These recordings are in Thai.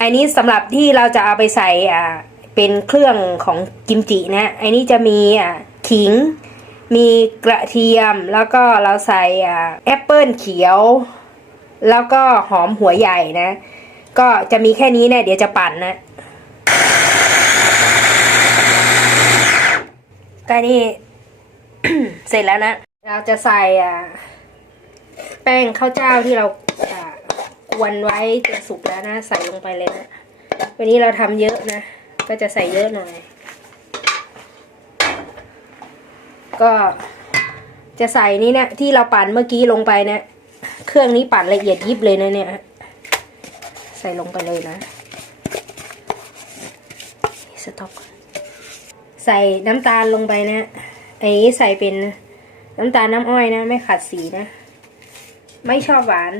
อันนี้สำหรับที่เราจะเอาไปใส่อ่าเป็นเครื่องของกิมจินะอันนี้จะมีอ่าขิง มีกระเทียม แล้วก็เราใส่อ่าแอปเปิลเขียว แล้วก็หอมหัวใหญ่นะ ก็จะมีแค่นี้นะเดี๋ยวจะปั่นนะก็นี่เสร็จแล้วนะ เราจะใส่อ่าแป้งข้าวเจ้าที่เราอ่า กวนไว้จนสุกแล้วนะใส่ลงไปเลยนะวันนี้เราทำเยอะนะ ก็จะใส่เยอะหน่อย ก็จะใส่นี่นะที่เราปั่นเมื่อกี้ลงไปเนะี่ยเครื่องนี้ปั่นละเอียดยิบเลยนะเนี่ยใส่ลงไปเลยนะสต็อกใส่น้ำตาลลงไปนะไอ้นี้ใส่เป็นน้ำตาลน้ำอ้อยนะ ไม่ขัดสีนะ ไม่ชอบหวาน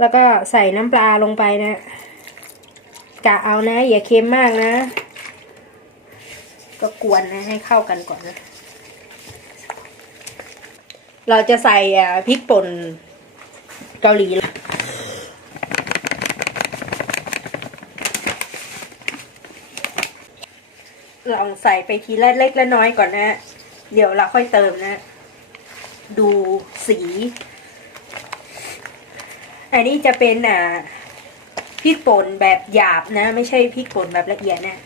แล้วก็ใส่น้ำปลาลงไปนะกะเอานะ อย่าเค็มมากนะ ก็กวนนะให้เข้ากันก่อนนะ เราจะใส่พริกป่นเกาหลีลองใส่ไปทีละเล็กละน้อยก่อนนะ เดี๋ยวเราค่อยเติมนะ ดูสี อันนี้จะเป็นอ่าพริกป่นแบบหยาบนะ ไม่ใช่พริกป่นแบบละเอียดนะ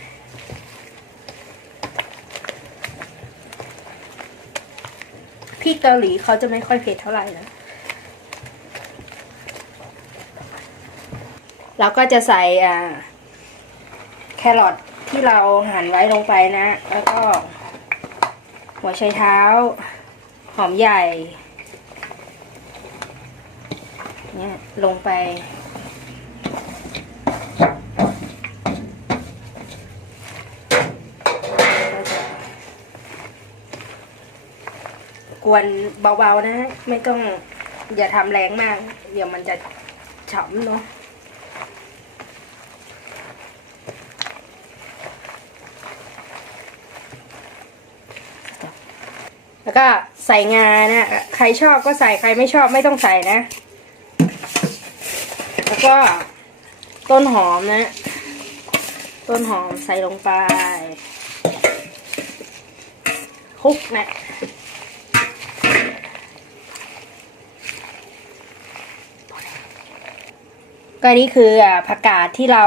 พริกเกาหลีเขาจะไม่ค่อยเผ็ดเท่าไหร่นะเราก็จะใส่อ่าแครอทที่เราหั่นไว้ลงไปนะ แล้วก็หัวไชเท้า หอมใหญ่ เนี่ยลงไป กวนเบาๆนะไม่ต้องอย่าทำแรงมาก เดี๋ยวมันจะฉ่ำเนาะแล้วก็ใส่งานะ ใครชอบก็ใส่ ใครไม่ชอบไม่ต้องใส่นะ แล้วก็ต้นหอมนะ ต้นหอมใส่ลงไปคลุกนะก็นี่คืออะผักกาดที่เรา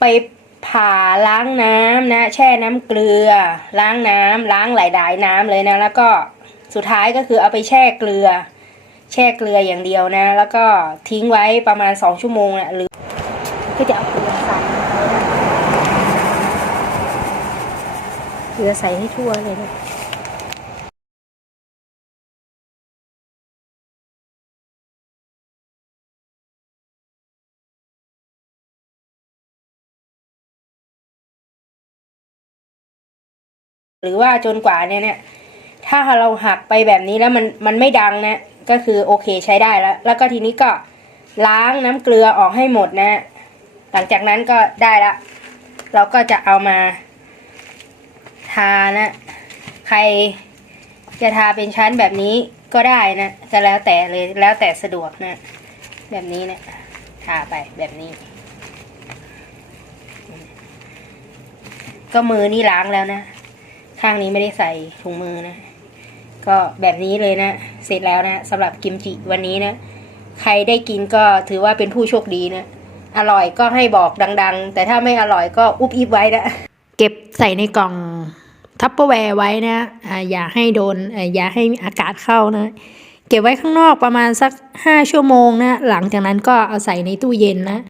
ไปผ่าล้างน้ำนะ แช่น้ำเกลือ ล้างน้ำล้างหลายๆน้ำเลยนะ แล้วก็สุดท้ายก็คือเอาไปแช่เกลือ แช่เกลืออย่างเดียวนะ แล้วก็ทิ้งไว้ประมาณสองชั่วโมงนะหรือก็จะเอาเกลือใส่เกลือใส่ให้ทั่วเลยนะหรือว่าจนกว่าเนี่ยเนี่ยถ้าเราหักไปแบบนี้แล้วมันมันไม่ดังนะ ก็คือโอเคใช้ได้แล้ว แล้วก็ทีนี้ก็ล้างน้ำเกลือออกให้หมดนะ หลังจากนั้นก็ได้ละ เราก็จะเอามา ทานะ ใครจะทาเป็นชั้นแบบนี้ก็ได้นะก็แล้วแต่เลยแล้วแต่สะดวกนะ แบบนี้นะทาไปแบบนี้ ก็มือนี่ล้างแล้วนะ ข้างนี้ไม่ได้ใส่ถุงมือนะ ก็แบบนี้เลยนะ เสร็จแล้วนะสำหรับกิมจิวันนี้นะ ใครได้กินก็ถือว่าเป็นผู้โชคดีนะ อร่อยก็ให้บอกดัง ๆ แต่ถ้าไม่อร่อยก็อุบอิบไว้นะ เก็บใส่ในกล่องทัพเปอร์แวร์ไว้นะอ่าอย่าให้โดนอ่าอย่าให้อากาศเข้านะ เก็บไว้ข้างนอกประมาณสักห้าชั่วโมงนะ หลังจากนั้นก็เอาใส่ในตู้เย็นนะ